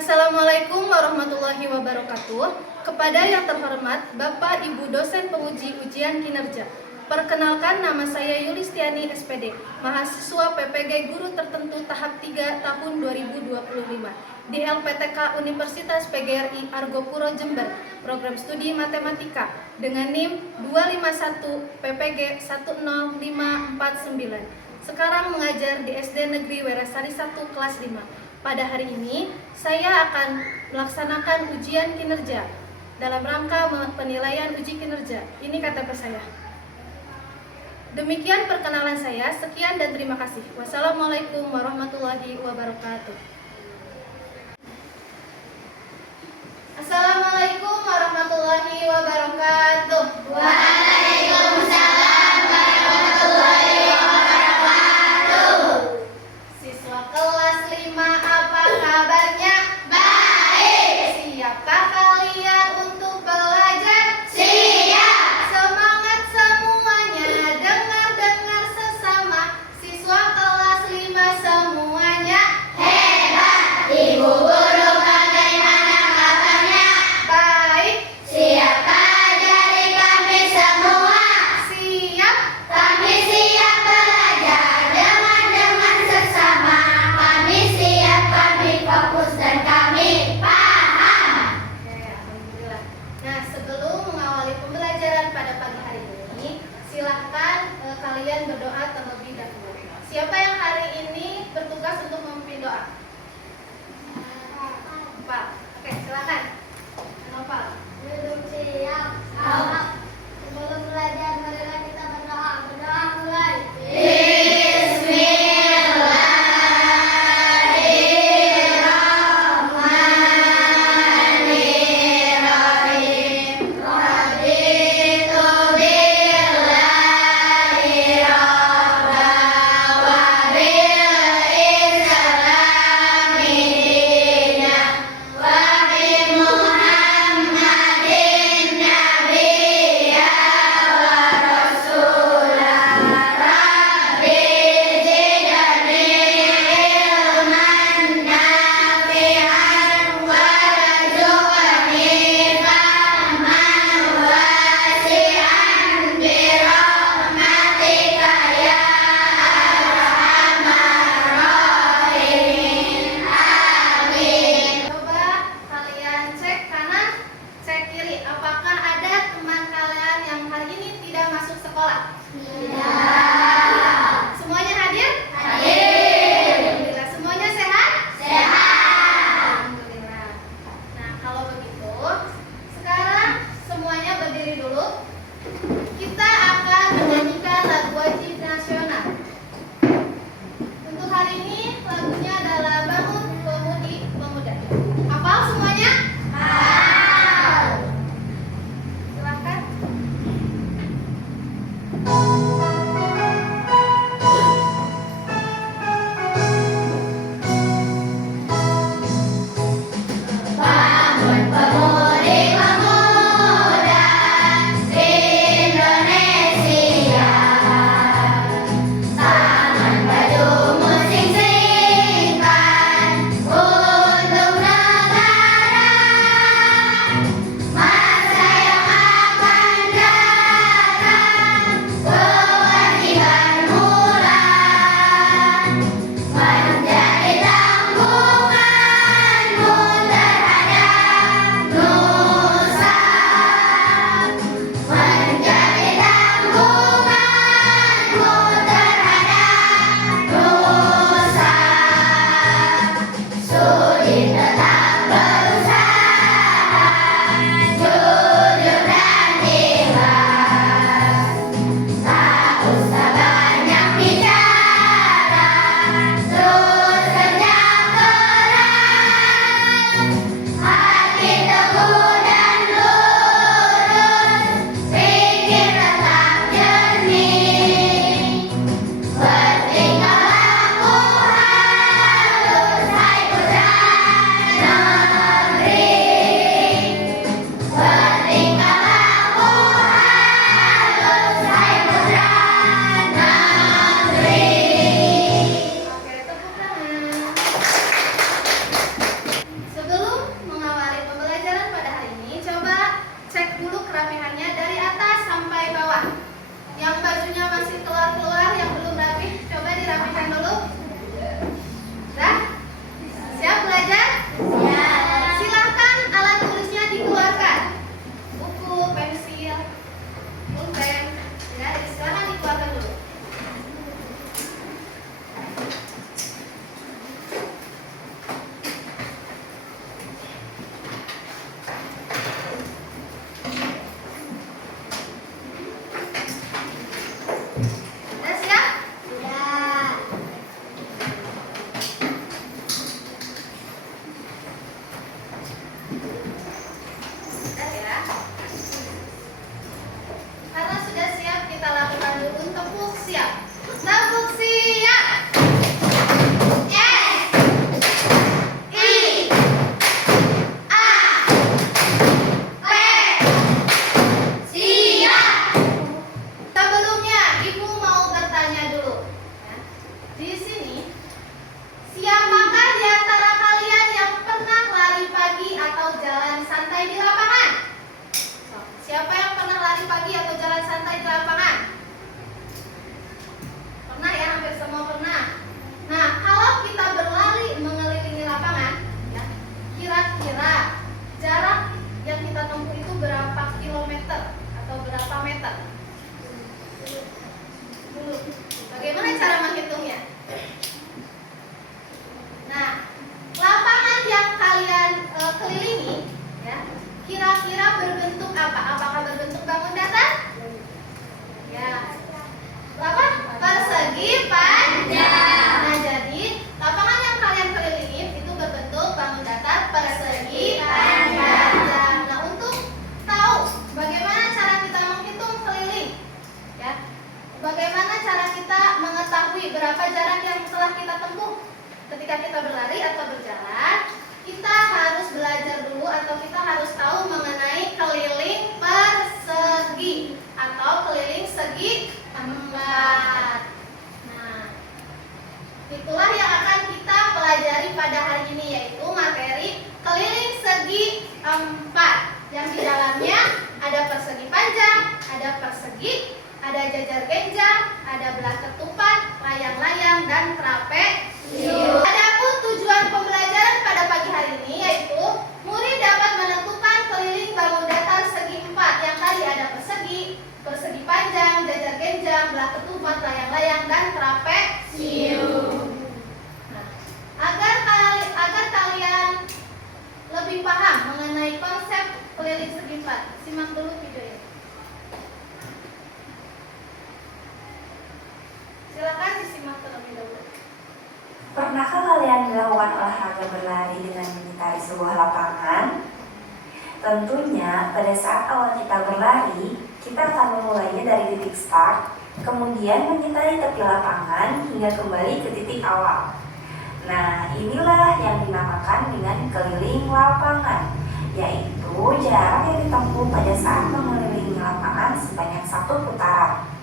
Assalamualaikum warahmatullahi wabarakatuh. Kepada yang terhormat Bapak Ibu dosen penguji ujian kinerja. Perkenalkan, nama saya Yulistiani SPD, mahasiswa PPG Guru Tertentu tahap 3 tahun 2025 di LPTK Universitas PGRI Argopuro Jember, program studi matematika dengan NIM 251 PPG 10549. Sekarang mengajar di SD Negeri Werasari 1 kelas 5. Pada hari ini, saya akan melaksanakan ujian kinerja dalam rangka penilaian uji kinerja. Ini KTP saya. Demikian perkenalan saya. Sekian dan terima kasih. Wassalamualaikum warahmatullahi wabarakatuh. Assalamualaikum warahmatullahi wabarakatuh. Waalaikumsalam warahmatullahi wabarakatuh. Siswa kelas 5, apa kabarnya? Baik. Siapkah kalian untuk belajar? Siap. Semangat semuanya, dengar-dengar sesama. Siswa kelas 5 semuanya Hebat. ketika kita berlari atau berjalan, kita harus belajar dulu atau kita harus tahu mengenai keliling persegi atau keliling segi empat. Nah, itulah yang akan kita pelajari pada hari ini, yaitu materi keliling segi empat, yang di dalamnya ada persegi panjang, ada persegi, ada jajar genjang, ada belah ketupat, layang-layang, dan trapesium. Adapun tujuan pembelajaran pada pagi hari ini yaitu murid dapat menentukan keliling bangun datar segi empat, yang tadi ada persegi, persegi panjang, jajar genjang, belah ketupat, layang-layang, dan trapesium. Nah, agar kalian lebih paham mengenai konsep keliling segi empat, simak dulu videonya. Silakan disimak terlebih dahulu. Pernahkah kalian melakukan olahraga berlari dengan mengitari sebuah lapangan? Tentunya pada saat awal kita berlari, kita akan memulainya dari titik start, kemudian mengitari tepi lapangan hingga kembali ke titik awal. Nah, inilah yang dinamakan dengan keliling lapangan, yaitu jarak yang ditempuh pada saat mengelilingi lapangan sebanyak 1 putaran.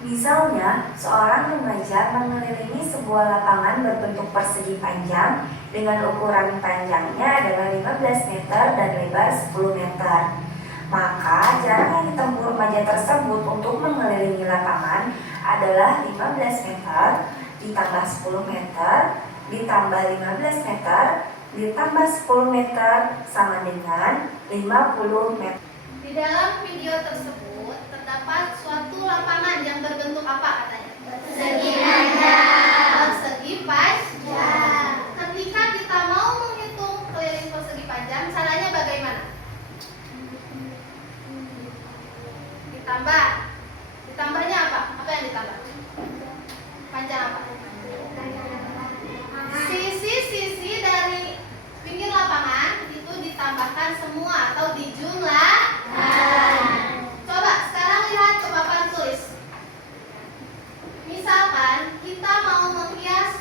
Misalnya, seorang remaja mengelilingi sebuah lapangan berbentuk persegi panjang dengan ukuran panjangnya adalah 15 meter dan lebar 10 meter. Maka, jarak yang ditempuh remaja tersebut untuk mengelilingi lapangan adalah 15 meter ditambah 10 meter ditambah 15 meter ditambah 10 meter sama dengan 50 meter. Di dalam video tersebut terdapat suatu lapangan yang berbentuk apa katanya? Persegi panjang. Persegi panjang. Ketika kita mau menghitung keliling persegi panjang, caranya bagaimana? Ditambah. Ditambahnya apa? Apa yang ditambah? Panjang apa? Sisi-sisi dari pinggir lapangan itu ditambahkan semua atau dijumlahkan. Coba sekarang lihat ke papan tulis. Misalkan kita mau menghias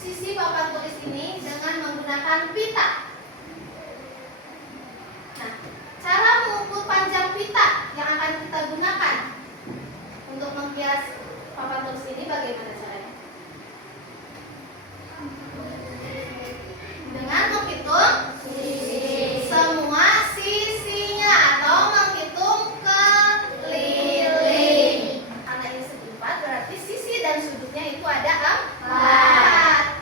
sisi papan tulis ini dengan menggunakan pita. Nah, cara mengukur panjang pita yang akan kita gunakan untuk menghias papan tulis ini bagaimana caranya? Dengan menghitung semua sisinya atau menghitung keliling. Karena ini segi 4 berarti sisi dan sudutnya itu ada 4.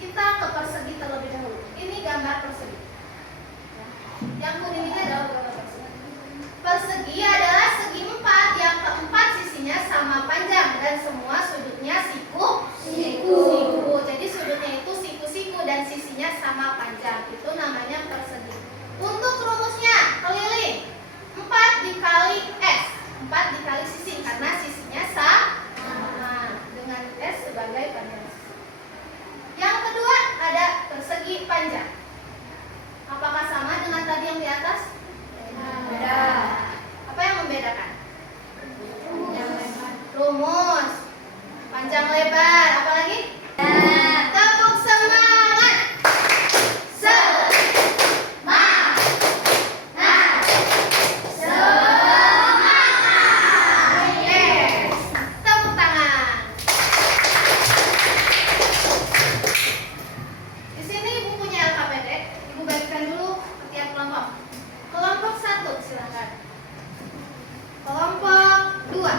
Kita ke persegi terlebih dahulu. Ini gambar persegi. Yang kuning ini adalah gambar persegi. Persegi adalah segi 4 yang keempat sisinya sama panjang dan semua sudutnya siku. Jadi sudutnya itu siku-siku dan sisinya sama panjang. Itu namanya persegi. Untuk rumusnya keliling 4 dikali S. 4 dikali sisi karena sisinya sama dengan S sebagai panjang sisi. Yang kedua ada persegi panjang. Apakah sama dengan tadi yang di atas? Beda. Apa yang membedakan? Rumus. Panjang lebar. Apa lagi? Tepuk semangat. Semangat. Yes. Tepuk tangan. Di sini Ibu punya LKPD. Ibu bagikan dulu ke tiap kelompok. Kelompok 1 silakan. Kelompok 2.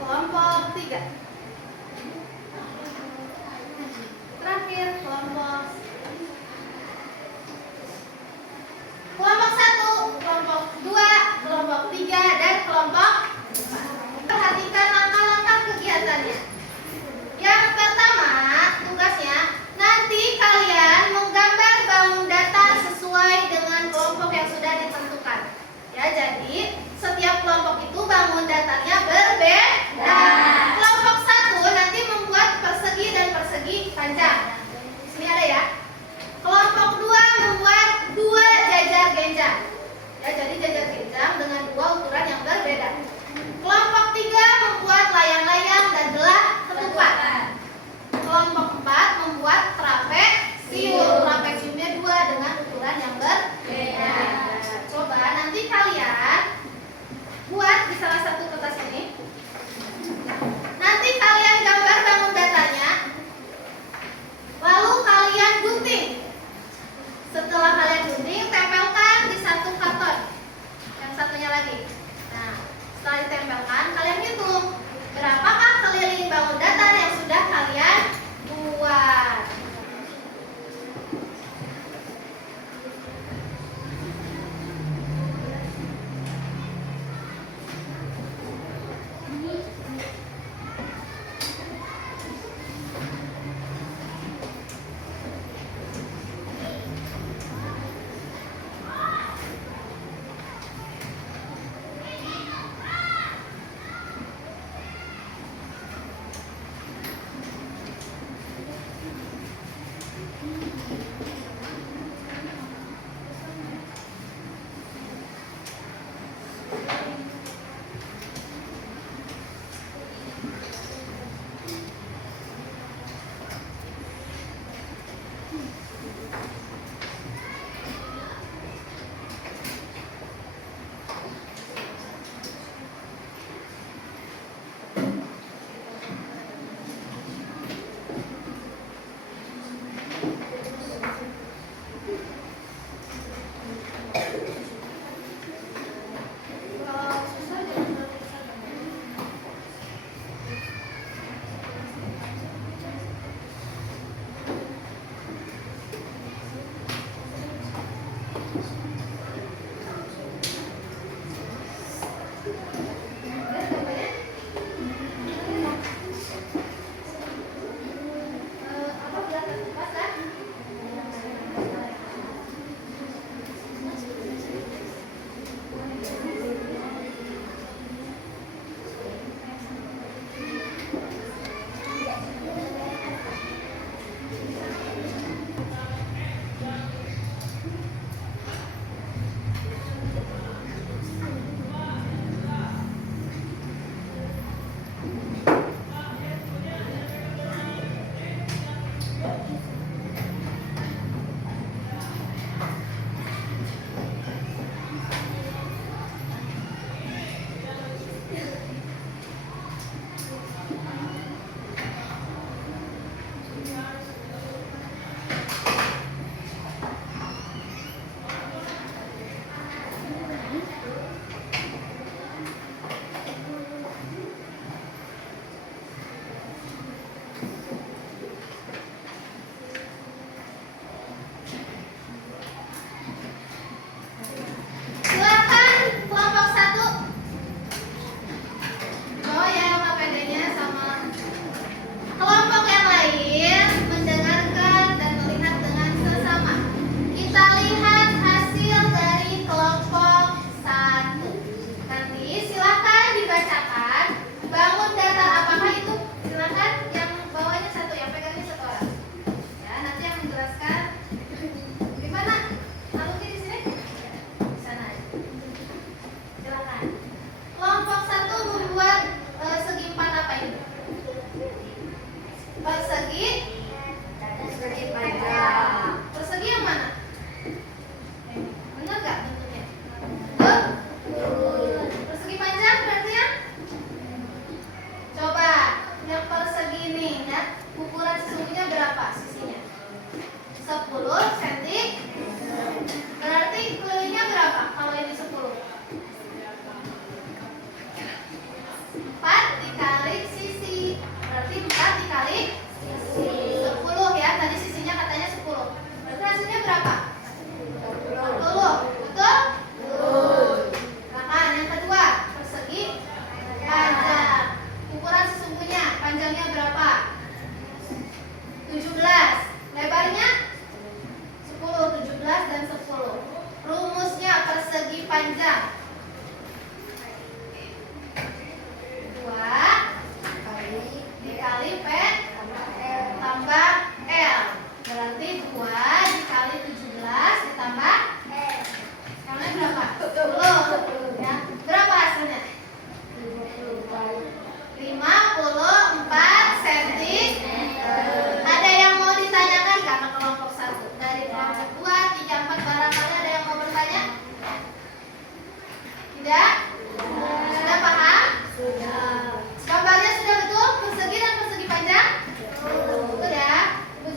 Kelompok 3. Terakhir kelompok 1, kelompok 2, kelompok 3, dan kelompok 4. Perhatikan langkah-langkah kegiatannya. Yang pertama, tugasnya nanti kalian menggambar bangun datar sesuai dengan kelompok yang sudah ditentukan. Ya, jadi setiap kelompok itu bangun datarnya berbeda. Kelompok 1 nanti membuat persegi dan persegi panjang. Di sini ada ya.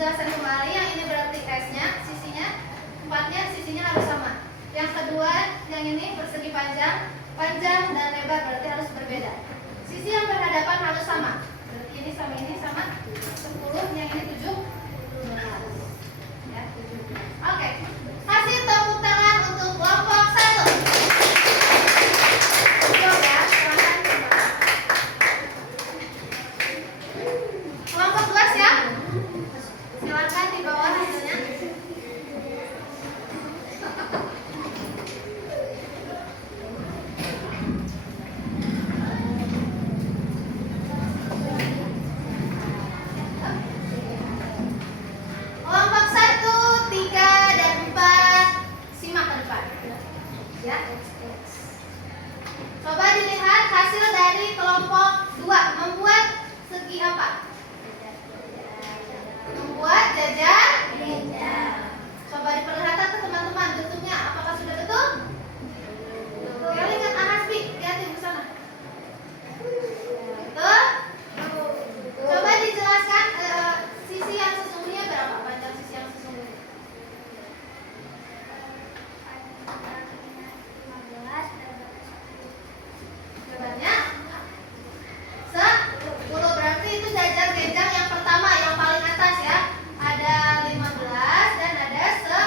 jelaskan kembali, yang ini berarti S-nya, sisinya, empatnya sisinya harus sama. Yang kedua, yang ini persegi panjang, panjang dan lebar berarti harus berbeda. Sisi yang berhadapan harus sama. Berarti ini sama 10, yang ini 7. Ya, 7. Oke. Kasih tepuk tangan untuk kelompok 1. Cukup ya, silakan. Kelompok 2 siap? Silakan di bawah hasilnya. Kelompok 1, 3, dan 4 simak ke depan. Ya. Coba dilihat hasil dari kelompok 2. Membuat segi apa? Membuat jajar. Coba diperlihatkan ke teman-teman bentuknya. Apakah sudah betul? Oke, lihat Ahasbi, lihatin ke sana. Betul? Coba dijelaskan sisi yang sesungguhnya berapa? Panjang sisi yang sesungguhnya. Jawabannya 10. Berarti itu jajar genjang yang pertama, yang paling atas ya. Ada 15 dan ada 10.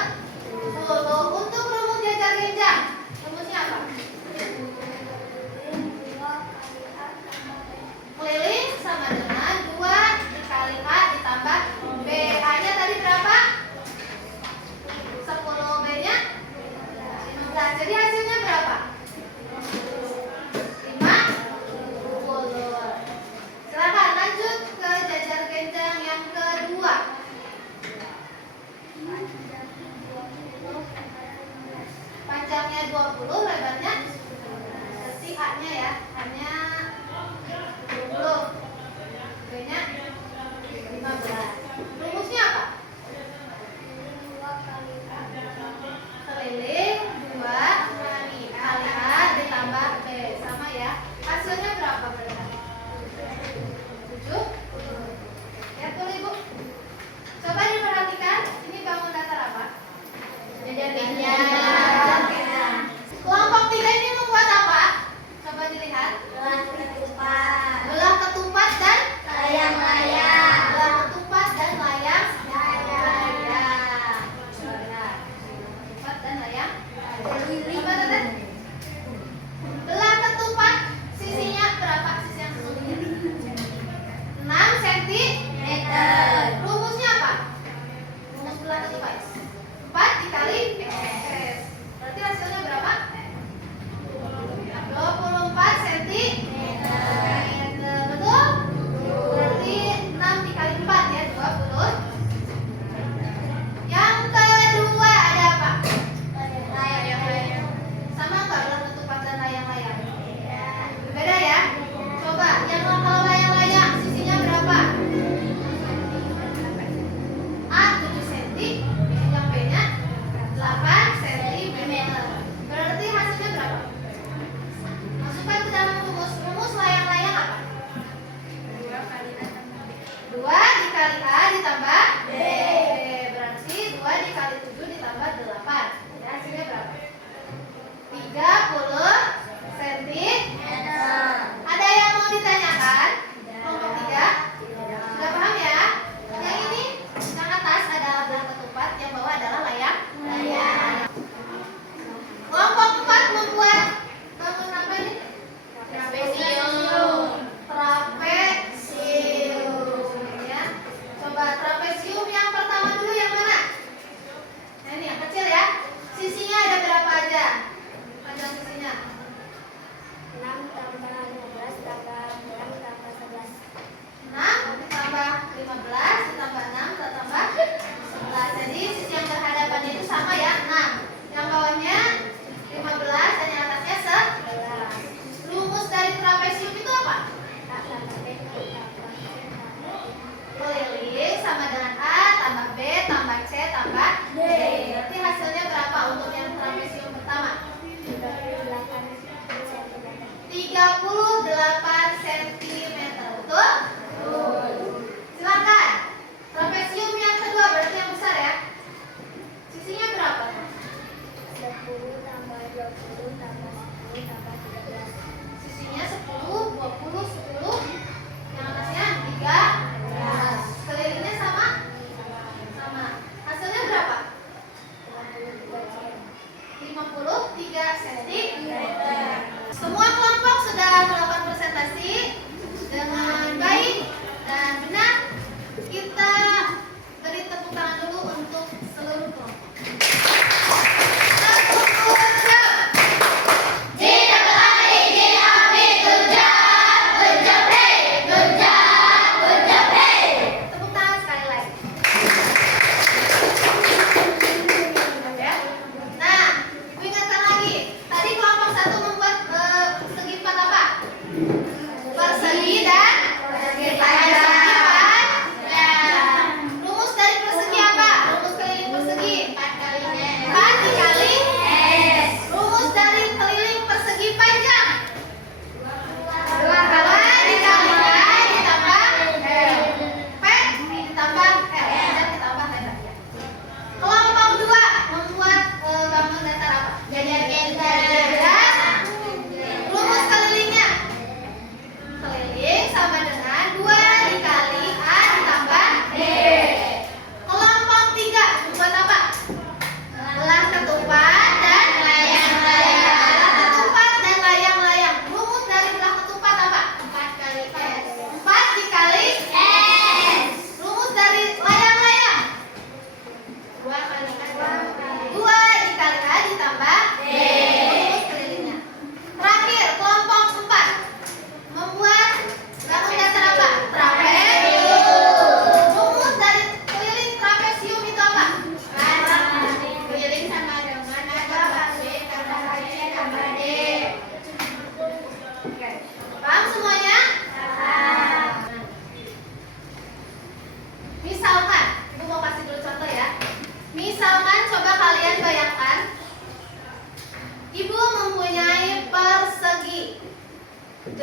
Untuk rumus jajar genjang, rumusnya apa? Keliling sama dengan 2 dikali A ditambah B. A-nya tadi berapa? 10, B-nya 15. Jadi hasilnya berapa? 50. Silakan lanjut ke jajar genjang yang kedua. Panjangnya 20, lebarnya berarti A-nya ya. A-nya 20. B-nya 15. Rumusnya apa? Keliling 2 kali A ditambah B. Sama ya. Hasilnya berapa berarti? 7. Ya tuh Ibu. Coba diperhatikan, ini bangun datar apa? Jajar genjang. Kelompok 3 ini membuat apa? Coba dilihat.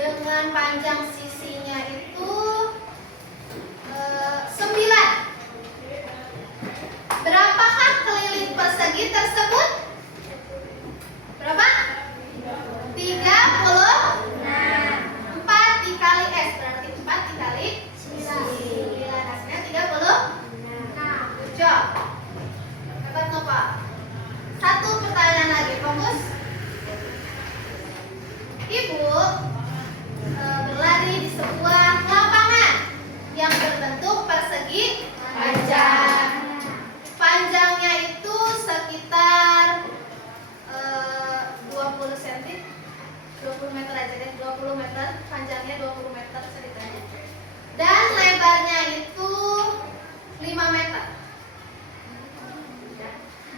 dengan panjang sisinya itu 9. Berapakah keliling persegi tersebut? Berapa? 36. 4 dikali S berarti 4 dikali 9. Hasilnya 36. Good job. Dapat Nova. Satu pertanyaan lagi, fokus. Ibu berlari di sebuah lapangan yang berbentuk persegi panjang. Panjangnya itu sekitar 20 cm, 20 meter aja deh, 20 meter, panjangnya 20 meter ceritanya. Dan lebarnya itu 5 meter.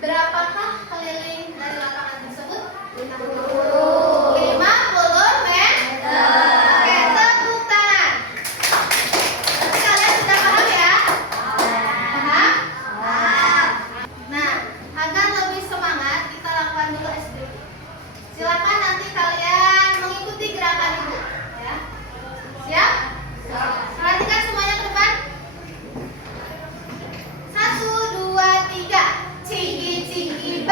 Berapakah keliling dari lapangan tersebut? 50 meter. Oke, tepuk tangan. Berarti kalian sudah paham ya? Paham? Nah, agar lebih semangat, kita lakukan dulu SPG. Silakan nanti kalian mengikuti gerakan itu, ya. Siap? Perhatikan semuanya ke depan. 1, 2, 3. Cigi cigi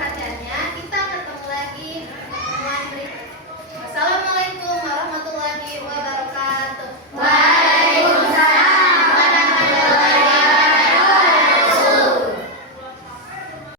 perhatiannya.